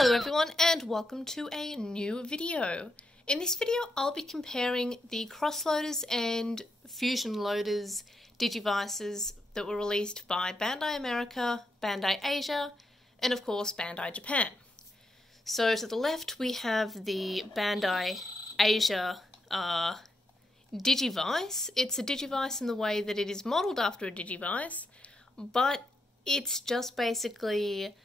Hello everyone and welcome to a new video. In this video I'll be comparing the Crossloaders and Fusion Loaders Digivices that were released by Bandai America, Bandai Asia and of course Bandai Japan. So to the left we have the Bandai Asia Digivice. It's a Digivice in the way that it is modelled after a Digivice, but it's just basically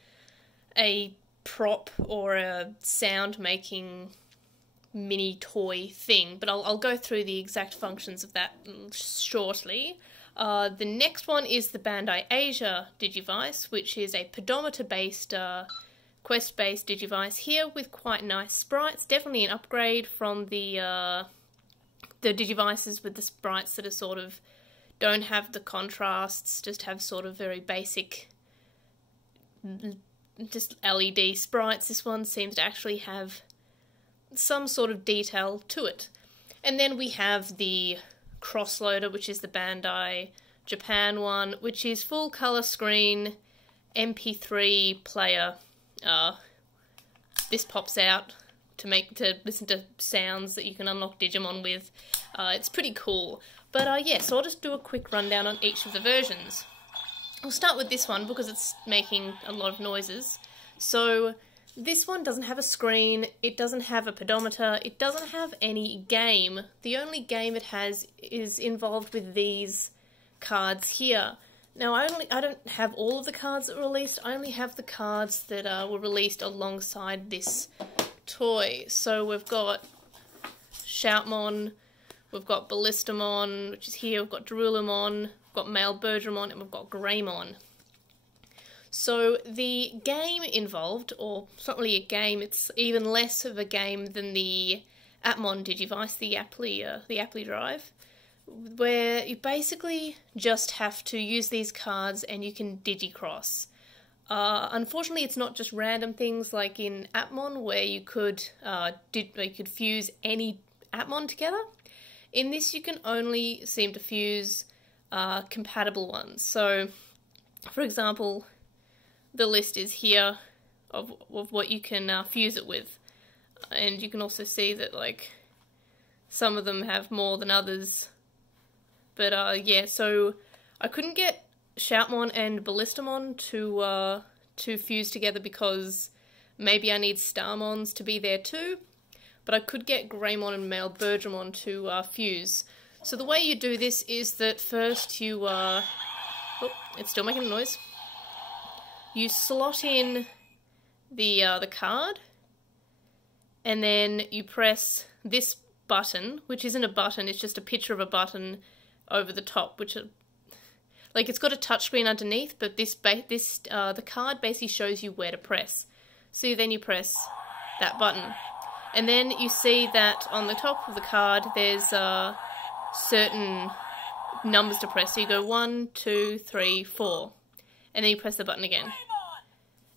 a prop or a sound making mini toy thing, but I'll go through the exact functions of that shortly. The next one is the Bandai Asia Digivice, which is a pedometer based quest based Digivice here with quite nice sprites. Definitely an upgrade from the Digivices with the sprites that are sort of don't have the contrasts, just have sort of very basic just LED sprites. This one seems to actually have some sort of detail to it. And then we have the Crossloader, which is the Bandai Japan one, which is full color screen MP3 player. This pops out to listen to sounds that you can unlock Digimon with. It's pretty cool. But yeah, so I'll just do a quick rundown on each of the versions. I'll start with this one because it's making a lot of noises. So this one doesn't have a screen, it doesn't have a pedometer, it doesn't have any game. The only game it has is involved with these cards here. Now I don't have all of the cards that were released, I only have the cards that were released alongside this toy. So we've got Shoutmon, we've got Ballistamon, which is here, we've got Darulamon, we've got Male Birdramon, and we've got Greymon. So the game involved, or it's not really a game, it's even less of a game than the Atmon Digivice, the Apply Drive, where you basically just have to use these cards and you can digicross. Unfortunately, it's not just random things like in Atmon where you could fuse any Atmon together. In this, you can only seem to fuse compatible ones. So, for example, the list is here of what you can fuse it with, and you can also see that like some of them have more than others. But yeah, so I couldn't get Shoutmon and Ballistamon to fuse together because maybe I need Starmons to be there too. But I could get Greymon and Male Birdramon to fuse. So the way you do this is that first you, oh, it's still making a noise. You slot in the card, and then you press this button, which isn't a button, it's just a picture of a button over the top, which like it's got a touchscreen underneath, but the card basically shows you where to press. So then you press that button. And then you see that on the top of the card there's certain numbers to press. So you go 1, 2, 3, 4. And then you press the button again.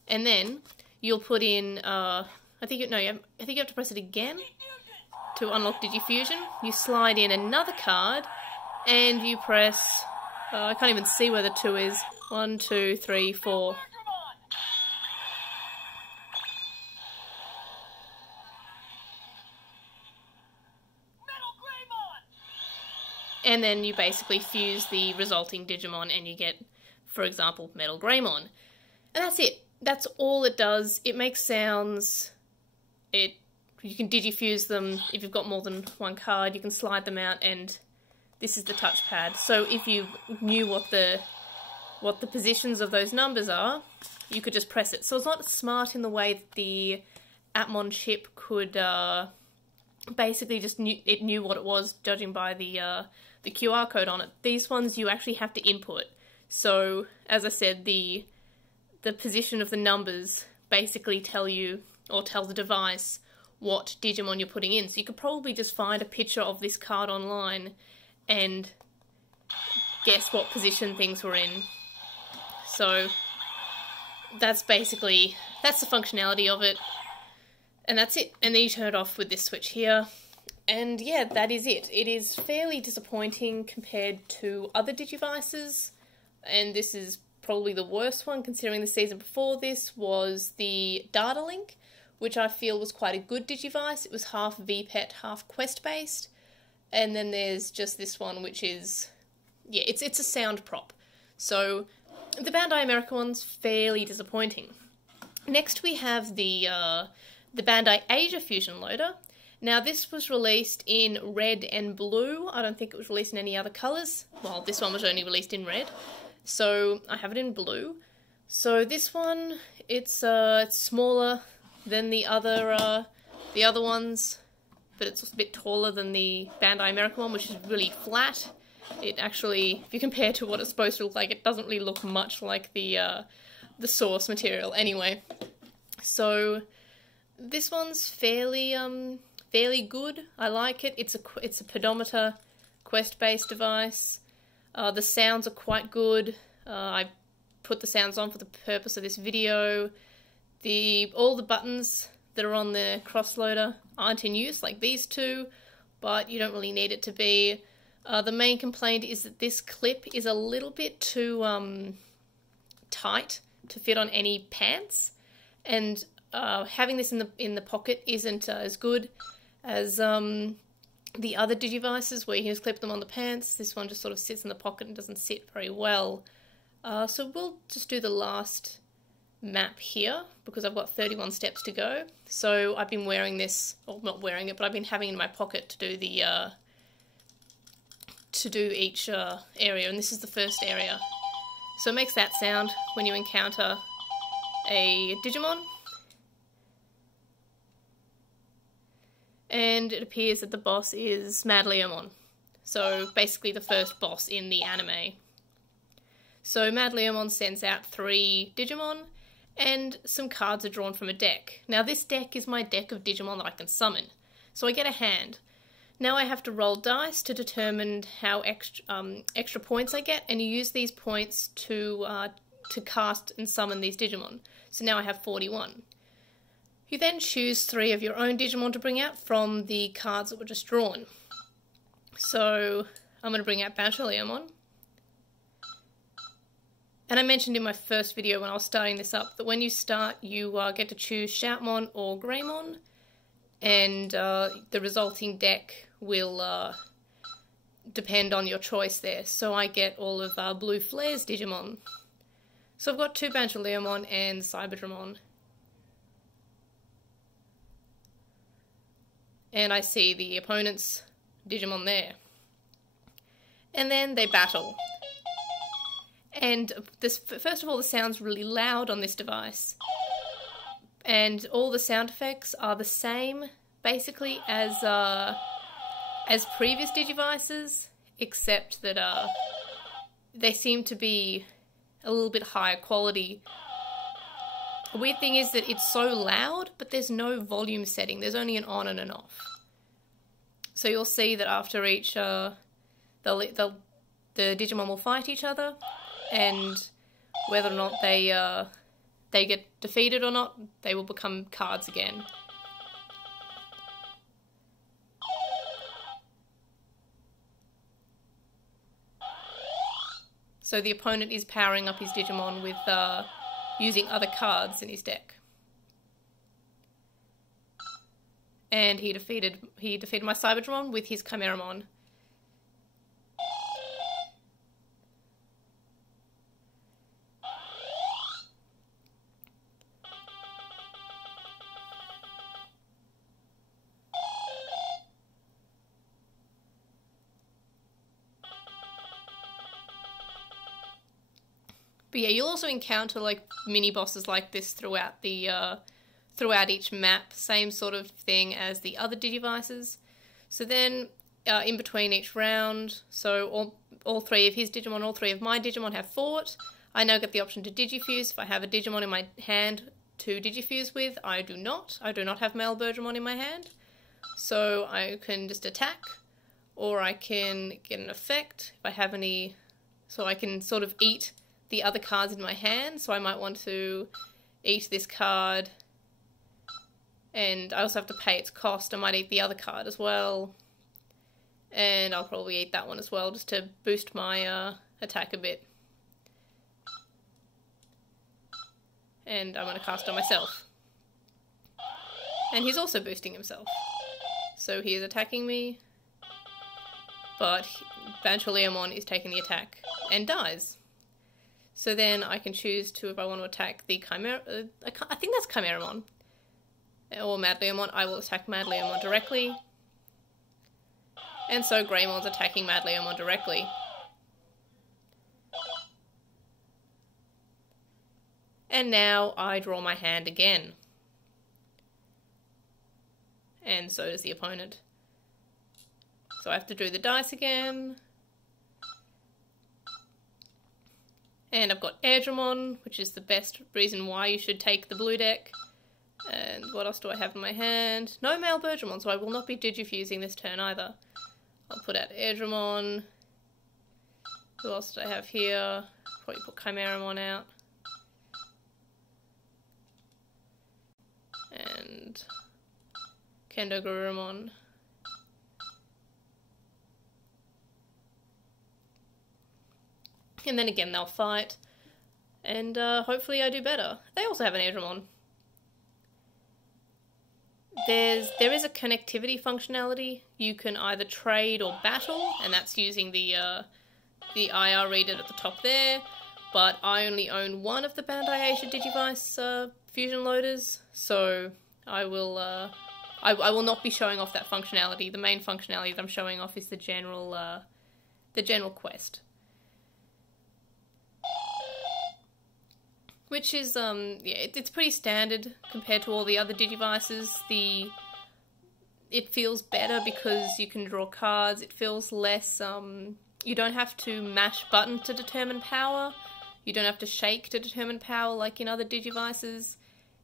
And then you'll put in, I think you have to press it again to unlock Digifusion. You slide in another card and you press, I can't even see where the 2 is. 1, 2, 3, 4. And then you basically fuse the resulting Digimon and you get, for example, Metal Greymon. And that's it. That's all it does. It makes sounds. You can digifuse them. If you've got more than one card, you can slide them out, and this is the touchpad. So if you knew what the positions of those numbers are, you could just press it. So it's not smart in the way that the Atmon chip could basically just knew what it was, judging by the QR code on it. These ones you actually have to input. So, as I said, the position of the numbers basically tell you, or tell the device, what Digimon you're putting in. So you could probably just find a picture of this card online and guess what position things were in. So, that's the functionality of it. And that's it. And then you turn it off with this switch here. And yeah, that is it. It is fairly disappointing compared to other Digivices. And this is probably the worst one, considering the season before this was the Data Link, which I feel was quite a good Digivice. It was half VPET, half quest-based. And then there's just this one, which is, yeah, it's a sound prop. So the Bandai America one's fairly disappointing. Next we have the Bandai Asia Fusion Loader. Now this was released in red and blue. I don't think it was released in any other colours. Well, this one was only released in red. So I have it in blue. So this one, it's smaller than the other ones, but it's a bit taller than the Bandai America one, which is really flat. It actually, if you compare to what it's supposed to look like, it doesn't really look much like the source material anyway. So this one's fairly good. I like it. It's a pedometer quest-based device. The sounds are quite good. I put the sounds on for the purpose of this video. All the buttons that are on the crossloader aren't in use, like these two, but you don't really need it to be. The main complaint is that this clip is a little bit too tight to fit on any pants, and having this in the pocket isn't as good as the other Digivices where you can just clip them on the pants. This one just sort of sits in the pocket and doesn't sit very well. So we'll just do the last map here because I've got 31 steps to go. So I've been wearing this, or not wearing it, but I've been having it in my pocket to do the each area, and this is the first area. So it makes that sound when you encounter a Digimon. And it appears that the boss is Mad Leomon. So basically the first boss in the anime. So Mad Leomon sends out 3 Digimon, and some cards are drawn from a deck. Now this deck is my deck of Digimon that I can summon. So I get a hand. Now I have to roll dice to determine how extra points I get, and you use these points to cast and summon these Digimon. So now I have 41. You then choose 3 of your own Digimon to bring out from the cards that were just drawn. So I'm going to bring out Bancho Leomon. And I mentioned in my first video when I was starting this up that when you start you get to choose Shoutmon or Greymon, and the resulting deck will depend on your choice there. So I get all of Blue Flare's Digimon. So I've got 2 Bancho Leomon and Cyberdramon. And I see the opponent's Digimon there. And then they battle. And this, first of all, the sound's really loud on this device. And all the sound effects are the same, basically, as previous Digivices, except that they seem to be a little bit higher quality. The weird thing is that it's so loud, but there's no volume setting. There's only an on and an off. So you'll see that after each, the Digimon will fight each other, and whether or not they get defeated or not, they will become cards again. So the opponent is powering up his Digimon with using other cards in his deck. And he defeated my Cyberdramon with his Chimeramon. But yeah, you'll also encounter like mini bosses like this throughout the throughout each map, same sort of thing as the other Digivices. So then, in between each round, so all 3 of his Digimon, all 3 of my Digimon have fought. I now get the option to Digifuse. If I have a Digimon in my hand to Digifuse with, I do not. I do not have male Birdramon in my hand. So I can just attack, or I can get an effect if I have any, so I can sort of eat the other cards in my hand. So I might want to eat this card, and I also have to pay its cost. I might eat the other card as well, and I'll probably eat that one as well just to boost my attack a bit. and I'm going to cast on myself. And he's also boosting himself. So he is attacking me, but Bancholeomon is taking the attack and dies. So then I can choose to, if I want to attack the Chimera, I think that's Chimeramon, or Madleomon. I will attack Madleomon directly. And so Greymon's attacking Madleomon directly. And now I draw my hand again. And so does the opponent. So I have to do the dice again. And I've got Airdramon, which is the best reason why you should take the blue deck. And what else do I have in my hand? No male Birdramon, so I will not be Digifusing this turn either. I'll put out Airdramon. Who else do I have here? Probably put Chimeramon out. And Kendogarurumon. And then again they'll fight. And hopefully I do better. They also have an Airdramon. There is a connectivity functionality. You can either trade or battle, and that's using the IR reader at the top there. But I only own one of the Bandai Asia Digivice fusion loaders, so I will not be showing off that functionality. The main functionality that I'm showing off is the general quest, which is it's pretty standard compared to all the other Digivices. It feels better because you can draw cards. It feels less you don't have to mash buttons to determine power. You don't have to shake to determine power like in other Digivices.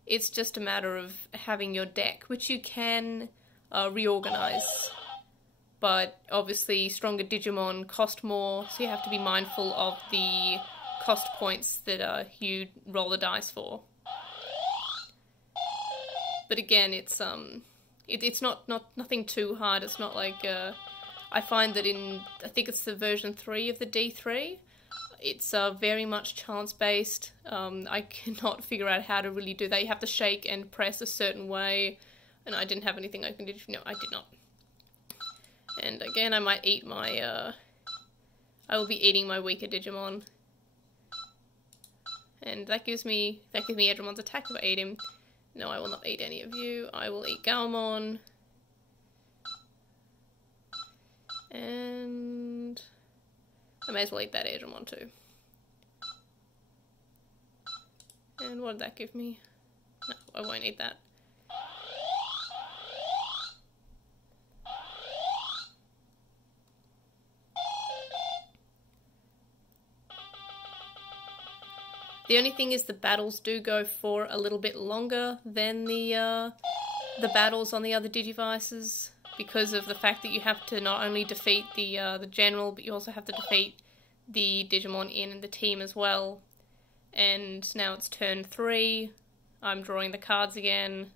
It's just a matter of having your deck, which you can reorganize. But obviously stronger Digimon cost more, so you have to be mindful of the cost points that you roll the dice for. But again, it's nothing too hard. It's not like I find that I think it's the version 3 of the D3. It's very much chance-based. I cannot figure out how to really do that. You have to shake and press a certain way, and I didn't have anything I can do. No, I did not. And again, I might eat my... I will be eating my weaker Digimon. And that gives me Aidramon's attack if I eat him. No, I will not eat any of you. I will eat Galmon. And I may as well eat that Airdramon too. And what did that give me? No, I won't eat that. The only thing is the battles do go for a little bit longer than the battles on the other Digivices, because of the fact that you have to not only defeat the general, but you also have to defeat the Digimon in the team as well. And now it's turn 3. I'm drawing the cards again.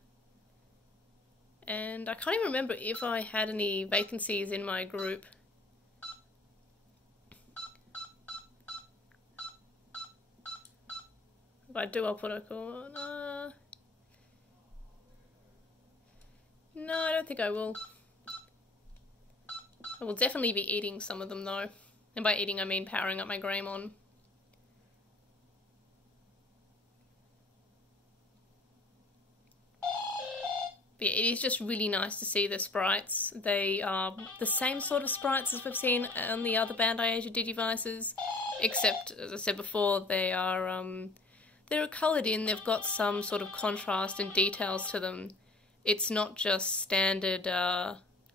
And I can't even remember if I had any vacancies in my group. If I do, I'll put a corner. No, I don't think I will. I will definitely be eating some of them though. And by eating I mean powering up my Greymon. But yeah, it is just really nice to see the sprites. They are the same sort of sprites as we've seen on the other Bandai Asia Digivices, except, as I said before, they're coloured in. They've got some sort of contrast and details to them. It's not just standard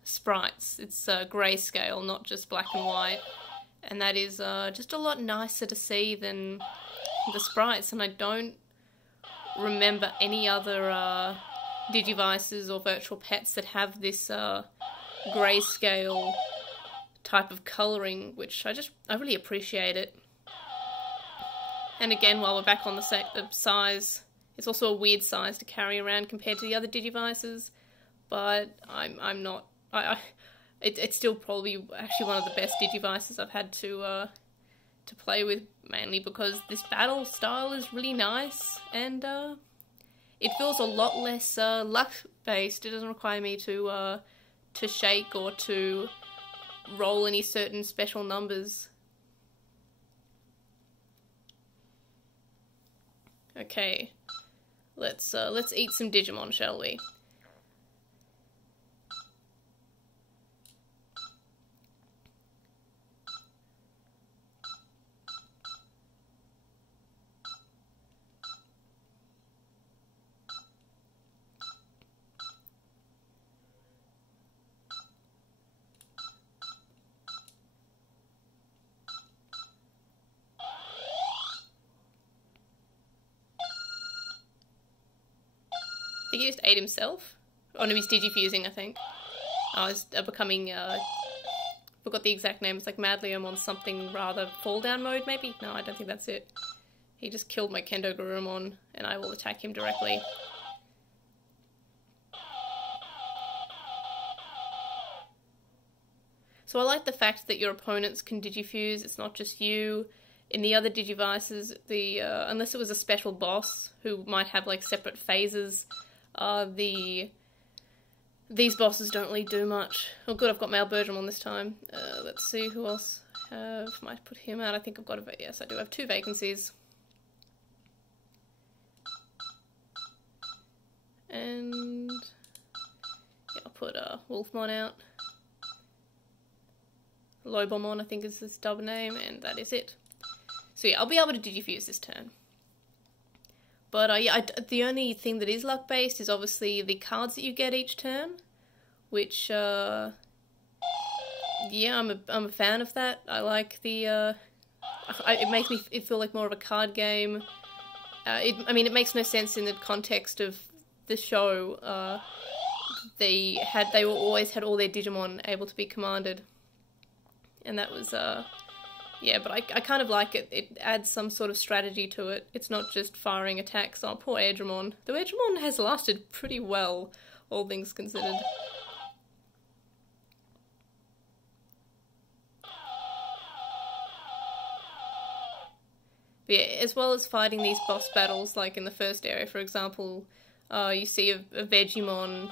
sprites. It's grayscale, not just black and white. And that is just a lot nicer to see than the sprites. And I don't remember any other Digivices or virtual pets that have this grayscale type of colouring, which I really appreciate it. And again, while we're back on the size, it's also a weird size to carry around compared to the other Digivices, but I'm not. It's still probably actually one of the best Digivices I've had to play with. mainly because this battle style is really nice, and it feels a lot less luck-based. It doesn't require me to shake or to roll any certain special numbers. Okay, let's eat some Digimon, shall we? I think he just ate himself. Oh no, he's digifusing, I think. Oh, he's becoming, forgot the exact name. It's like Madlium on something rather fall down mode, maybe? No, I don't think that's it. He just killed my Kendo Garurumon, and I will attack him directly. So I like the fact that your opponents can digifuse. It's not just you. In the other Digivices, unless it was a special boss who might have like separate phases, these bosses don't really do much. Oh good, I've got Malbergemon this time. Let's see who else I have. Might put him out. I think I've got yes, I do have 2 vacancies. And yeah, I'll put Wolfmon out. Lobomon, I think is his double name, and that is it. So yeah, I'll be able to digifuse this turn. But yeah, the only thing that is luck-based is obviously the cards that you get each turn, which, yeah, I'm a fan of that. I like the, it makes me feel like more of a card game. I mean, it makes no sense in the context of the show. They always had all their Digimon able to be commanded, and that was, yeah, but I kind of like it. It adds some sort of strategy to it. It's not just firing attacks. Oh, poor Edgemon. The Edgemon has lasted pretty well, all things considered. But yeah, as well as fighting these boss battles, like in the first area, for example, you see a Vegemon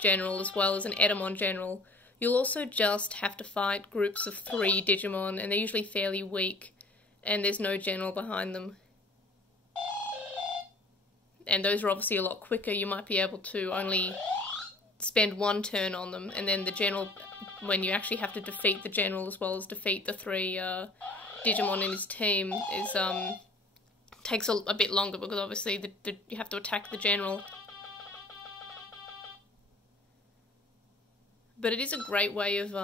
general as well as an Edamon general. You'll also just have to fight groups of 3 Digimon, and they're usually fairly weak, and there's no general behind them. And those are obviously a lot quicker. You might be able to only spend 1 turn on them, and then the general, when you actually have to defeat the general as well as defeat the 3 Digimon in his team, takes a bit longer because obviously you have to attack the general. But it is a great way of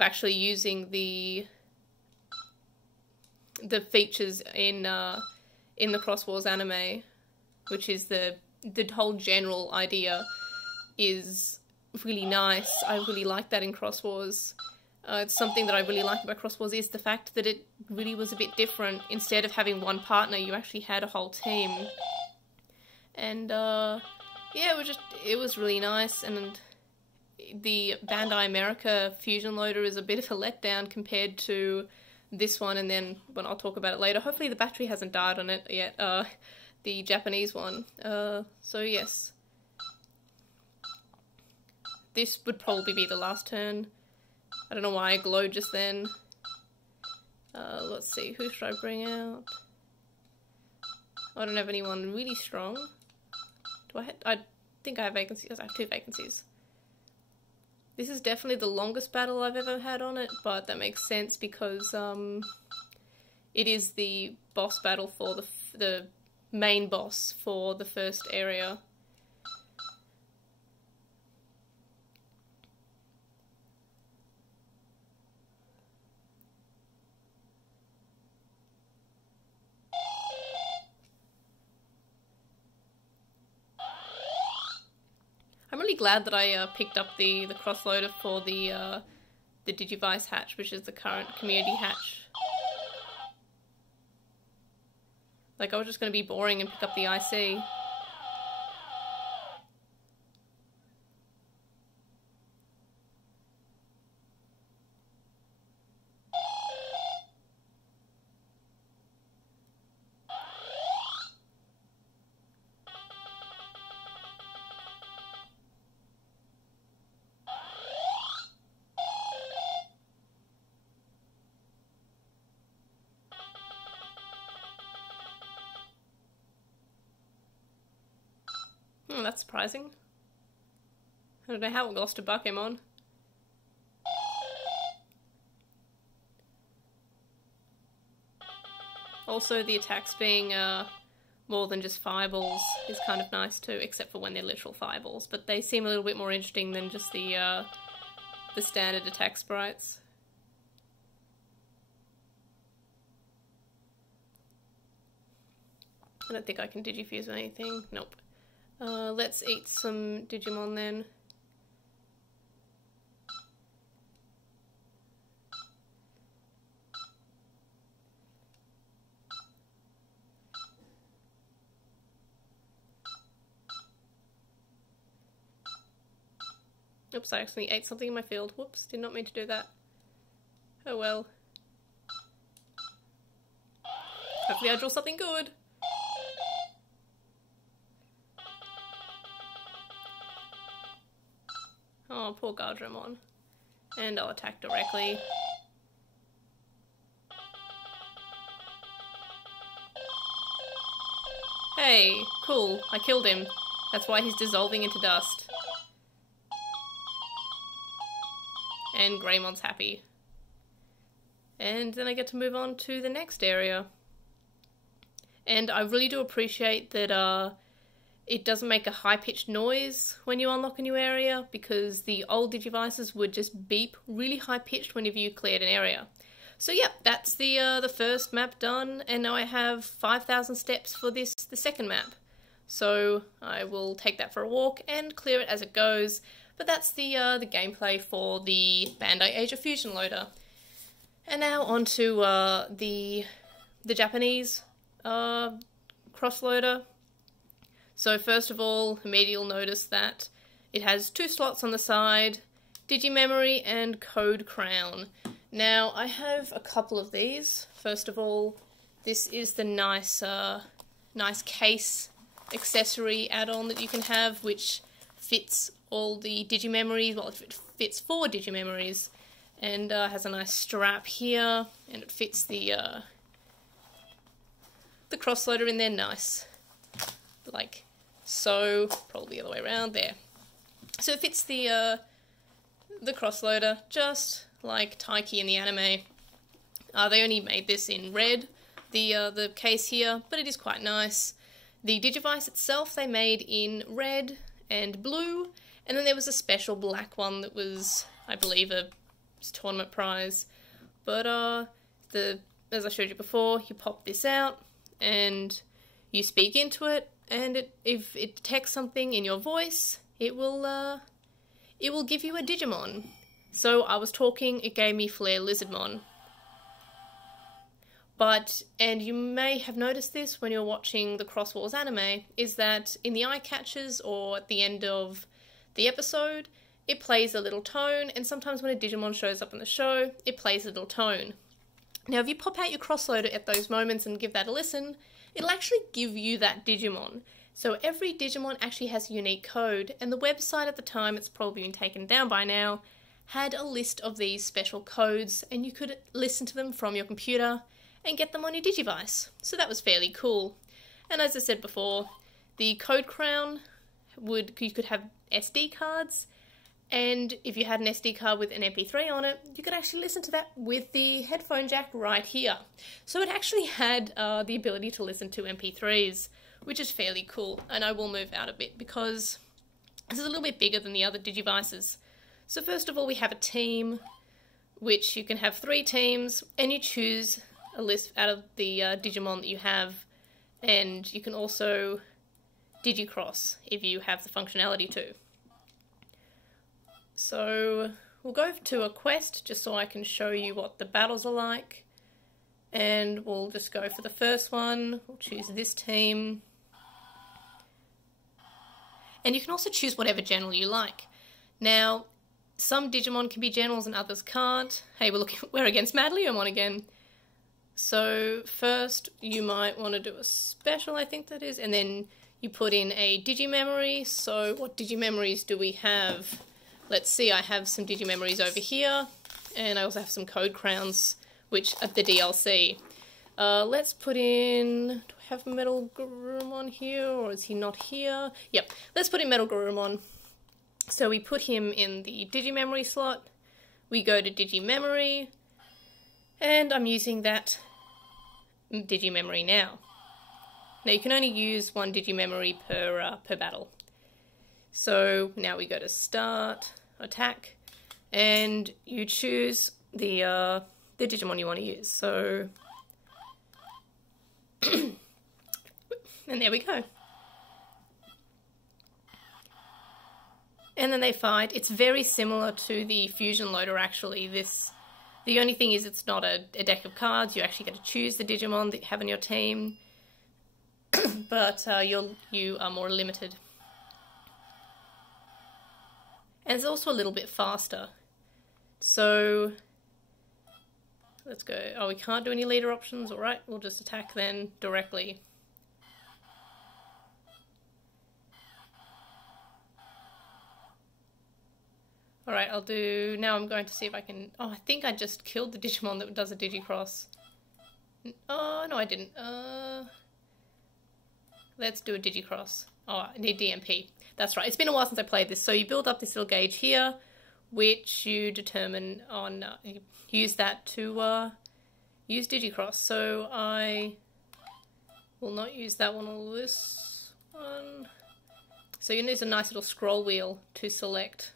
actually using the features in the Cross Wars anime, which is the whole general idea is really nice. I really like that in Cross Wars. It's something that I really like about Cross Wars is the fact that it really was a bit different. Instead of having one partner, you actually had a whole team, and yeah, it was really nice. And the Bandai America Fusion Loader is a bit of a letdown compared to this one, and then when I'll talk about it later. Hopefully the battery hasn't died on it yet, the Japanese one. So yes. This would probably be the last turn. I don't know why I glowed just then. Let's see, who should I bring out? I don't have anyone really strong. I think I have vacancies. I have 2 vacancies. This is definitely the longest battle I've ever had on it, but that makes sense because it is the boss battle for the main boss for the first area. I'm really glad that I picked up the crossloader for the Digivice hatch, which is the current community hatch. Like, I was just going to be boring and pick up the IC. That's surprising. I don't know how it lost to Bakemon. Also, the attacks being more than just fireballs is kind of nice too, except for when they're literal fireballs. But they seem a little bit more interesting than just the standard attack sprites. I don't think I can digifuse anything. Nope. Let's eat some Digimon then. Oops, I accidentally ate something in my field. Whoops, did not mean to do that. Oh well. Hopefully I draw something good. Oh, poor Gardramon. And I'll attack directly. Hey, cool, I killed him. That's why he's dissolving into dust. And Greymon's happy. And then I get to move on to the next area. And I really do appreciate that it doesn't make a high-pitched noise when you unlock a new area, because the old Digivices would just beep really high-pitched whenever you cleared an area. So yeah, that's the first map done, and now I have 5,000 steps for the second map. So I will take that for a walk and clear it as it goes. But that's the gameplay for the Bandai Age of Fusion loader. And now on to the Japanese cross loader. So first of all, immediately you'll notice that it has 2 slots on the side, Digimemory and Code Crown. Now I have a couple of these. First of all, this is the nice case accessory add-on that you can have, which fits all the Digimemories. Well, it fits 4 Digimemories, and has a nice strap here, and it fits the cross loader in there nice, like so. Probably the other way around there. So it fits the cross loader just like Taiki in the anime. They only made this in red, the case here, but it is quite nice. The Digivice itself they made in red and blue, and then there was a special black one that was, I believe, a tournament prize. But as I showed you before, you pop this out and you speak into it, and if it detects something in your voice, it will give you a Digimon. So I was talking, it gave me Flare Lizardmon. And you may have noticed this when you're watching the Cross Wars anime, is that in the eye catches or at the end of the episode, it plays a little tone, and sometimes when a Digimon shows up in the show, it plays a little tone. Now if you pop out your crossloader at those moments and give that a listen, it'll actually give you that Digimon. So every Digimon actually has a unique code, and the website at the time, it's probably been taken down by now, had a list of these special codes, and you could listen to them from your computer and get them on your Digivice. So that was fairly cool. And as I said before, the Code Crown, you could have SD cards, and if you had an SD card with an MP3 on it, you could actually listen to that with the headphone jack right here. So it actually had the ability to listen to MP3s, which is fairly cool. And I will move out a bit because this is a little bit bigger than the other Digivices. So first of all, we have a team, which you can have 3 teams, and you choose a list out of the Digimon that you have, and you can also Digicross if you have the functionality to. So we'll go to a quest just so I can show you what the battles are like, and we'll just go for the first one. We'll choose this team, and you can also choose whatever general you like. Now some Digimon can be generals and others can't. Hey, we're against Madleomon again. So first you might want to do a special, I think that is, and then you put in a Digimemory. So what Digimemories do we have? Let's see, I have some Digimemories over here, and I also have some Code Crowns, which are the DLC. Let's put in, do I have Metal Garurumon here, or is he not here? Yep, let's put in Metal Garurumon. So we put him in the Digimemory slot, we go to Digimemory, and I'm using that Digimemory now. Now you can only use one Digimemory per battle. So now we go to Start, Attack, and you choose the Digimon you want to use. So, and there we go. And then they fight. It's very similar to the Fusion Loader, actually. The only thing is it's not a deck of cards. You actually get to choose the Digimon that you have in your team. But you are more limited. And it's also a little bit faster. So, let's go. Oh, we can't do any leader options. Alright, we'll just attack then directly. Alright, I'll do... Now I'm going to see if I can... Oh, I think I just killed the Digimon that does a Digicross. Oh, no I didn't. Let's do a Digicross. Oh, I need DMP. That's right. It's been a while since I played this. So you build up this little gauge here, which you determine on... you use that to use Digicross. So I will not use that one or this one. So you use a nice little scroll wheel to select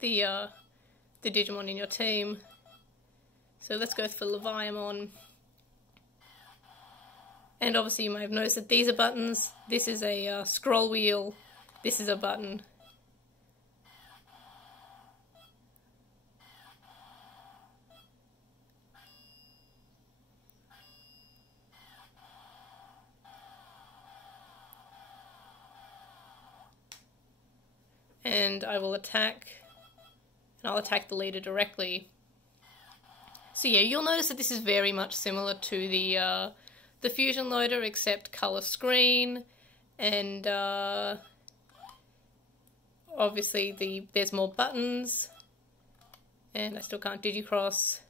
the Digimon in your team. So let's go for Leviamon. And obviously you may have noticed that these are buttons. This is a scroll wheel. This is a button. And I will attack, and I'll attack the leader directly. So yeah, you'll notice that this is very much similar to the Fusion Loader, except color screen, and obviously there's more buttons, and I still can't Digicross.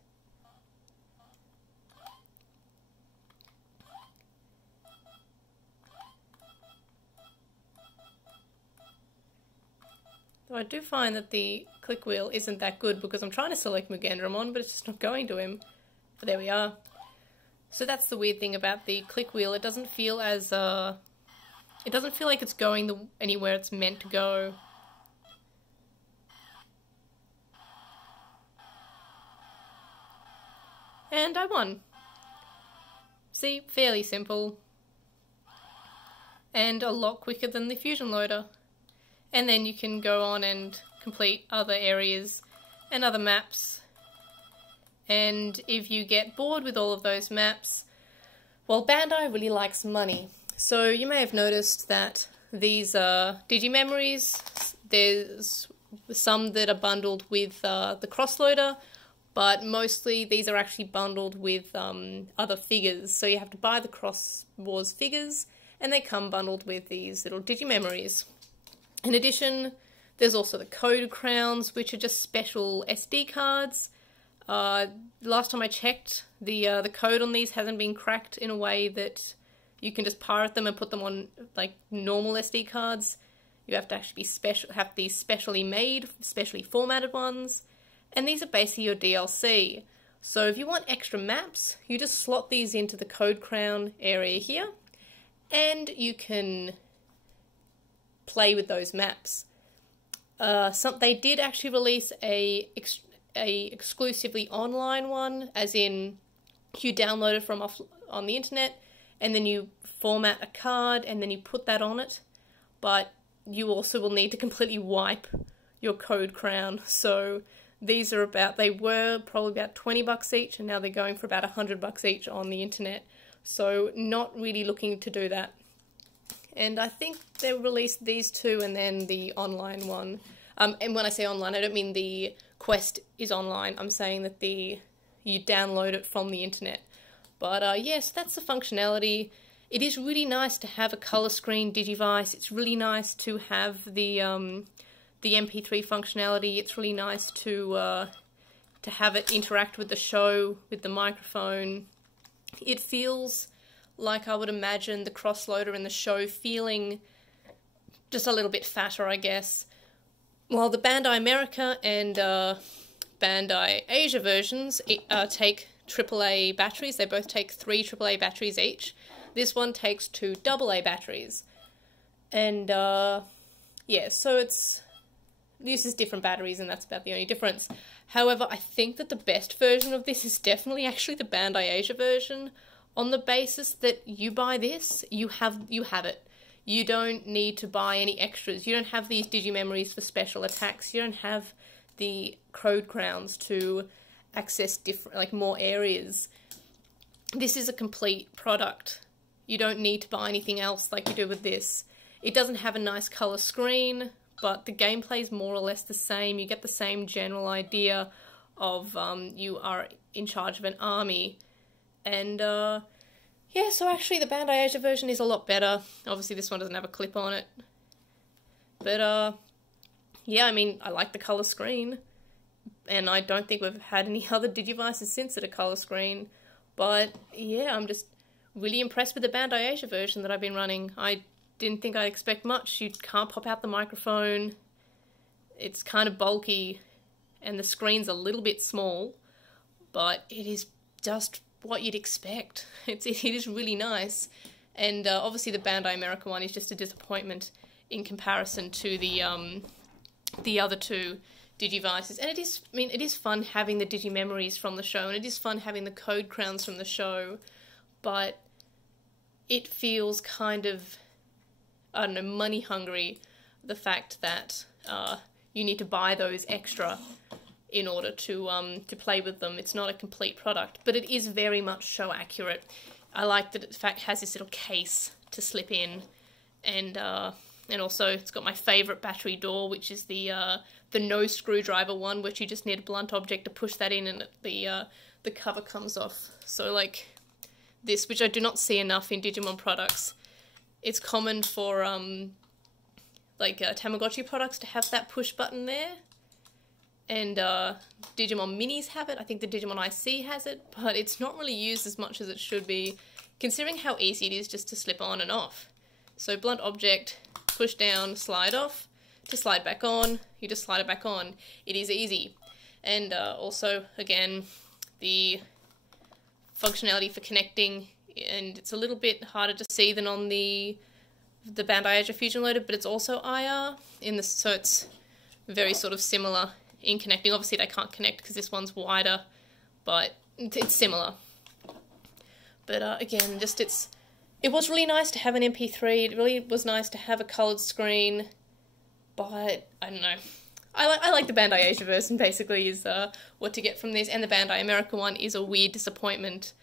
So I do find that the click wheel isn't that good because I'm trying to select Mugendramon, but it's just not going to him. But there we are. So that's the weird thing about the click wheel. It doesn't feel as it doesn't feel like it's going anywhere it's meant to go. And I won. See, fairly simple. And a lot quicker than the Fusion Loader. And then you can go on and complete other areas and other maps. And if you get bored with all of those maps, well, Bandai really likes money. So you may have noticed that these Digimemories, there's some that are bundled with the Crossloader, but mostly these are actually bundled with other figures. So you have to buy the Cross Wars figures, and they come bundled with these little Digimemories. In addition, there's also the Code Crowns, which are just special SD cards. Last time I checked, the code on these hasn't been cracked in a way that you can just pirate them and put them on like normal SD cards. You have to actually have these specially made, specially formatted ones, and these are basically your DLC. So if you want extra maps, you just slot these into the Code Crown area here, and you can play with those maps. They did actually release a exclusively online one, as in you download it from on the internet, and then you format a card, and then you put that on it. But you also will need to completely wipe your Code Crown. So these are they were probably about $20 each, and now they're going for about $100 each on the internet. So not really looking to do that. And I think they released these two and then the online one. And when I say online, I don't mean the quest is online. I'm saying that you download it from the internet. But yes, that's the functionality. It is really nice to have a color screen Digivice. It's really nice to have the MP3 functionality. It's really nice to have it interact with the show, with the microphone. It feels like I would imagine the crossloader in the show, feeling just a little bit fatter, I guess. While the Bandai America and Bandai Asia versions take AAA batteries. They both take 3 AAA batteries each. This one takes 2 AA batteries. And, yeah, so it uses different batteries, and that's about the only difference. However, I think that the best version of this is definitely actually the Bandai Asia version, on the basis that you buy this, you have it. You don't need to buy any extras. You don't have these digimemories for special attacks. You don't have the code crowns to access different, like, more areas. This is a complete product. You don't need to buy anything else like you do with this. It doesn't have a nice color screen, but the gameplay is more or less the same. You get the same general idea of you are in charge of an army. And yeah, so actually the Bandai Asia version is a lot better. Obviously this one doesn't have a clip on it. But yeah, I mean, I like the color screen. And I don't think we've had any other Digivices since at a color screen. But yeah, I'm just really impressed with the Bandai Asia version that I've been running. I didn't think I'd expect much. You can't pop out the microphone. It's kind of bulky. And the screen's a little bit small. But it is just what you'd expect. It is really nice. And obviously the Bandai America one is just a disappointment in comparison to the other 2 Digivices. And it is fun having the Digimemories from the show, and it is fun having the code crowns from the show, but it feels kind of, I don't know, money hungry, the fact that you need to buy those extra in order to play with them. It's not a complete product, but it is very much show accurate. I like that it, in fact, has this little case to slip in, and also it's got my favourite battery door, which is the no screwdriver one, which you just need a blunt object to push that in, and the cover comes off. So like this, which I do not see enough in Digimon products. It's common for Tamagotchi products to have that push button there. And Digimon Minis have it. I think the Digimon IC has it, but it's not really used as much as it should be, considering how easy it is just to slip on and off. So blunt object, push down, slide off. To slide back on, you just slide it back on. It is easy. And also, again, the functionality for connecting, and it's a little bit harder to see than on the Bandai Asia Fusion Loader, but it's also IR, so it's very sort of similar in connecting. Obviously they can't connect because this one's wider, but it's similar. But again, just it was really nice to have an MP3. It really was nice to have a coloured screen, but I don't know. I like the Bandai Asia version, basically, is what to get from this, and the Bandai America one is a weird disappointment.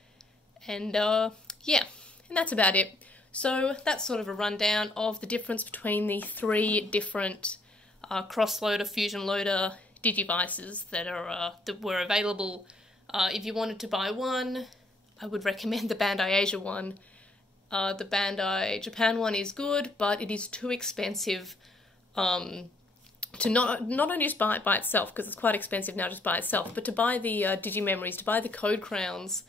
And yeah, and that's about it. So that's sort of a rundown of the difference between the 3 different cross-loader, fusion loader Digivices that were available. If you wanted to buy one, I would recommend the Bandai Asia one. The Bandai Japan one is good, but it is too expensive to not only just buy it by itself, because it's quite expensive now just by itself, but to buy the Digimemories, to buy the code crowns,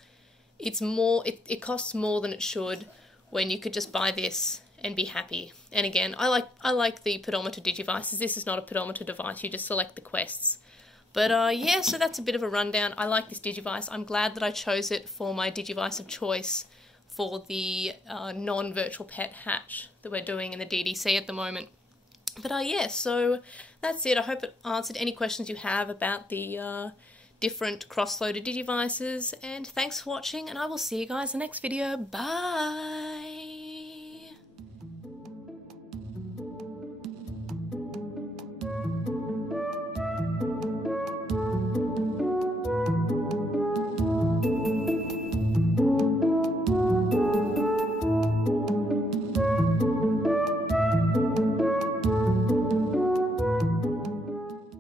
it costs more than it should, when you could just buy this and be happy. And again, I like the pedometer Digivices. This is not a pedometer device, you just select the quests. But yeah, so that's a bit of a rundown. I like this Digivice. I'm glad that I chose it for my Digivice of choice for the non-virtual pet hatch that we're doing in the DDC at the moment. But yeah, so that's it. I hope it answered any questions you have about the different cross-loaded Digivices, and thanks for watching, and I will see you guys in the next video. Bye!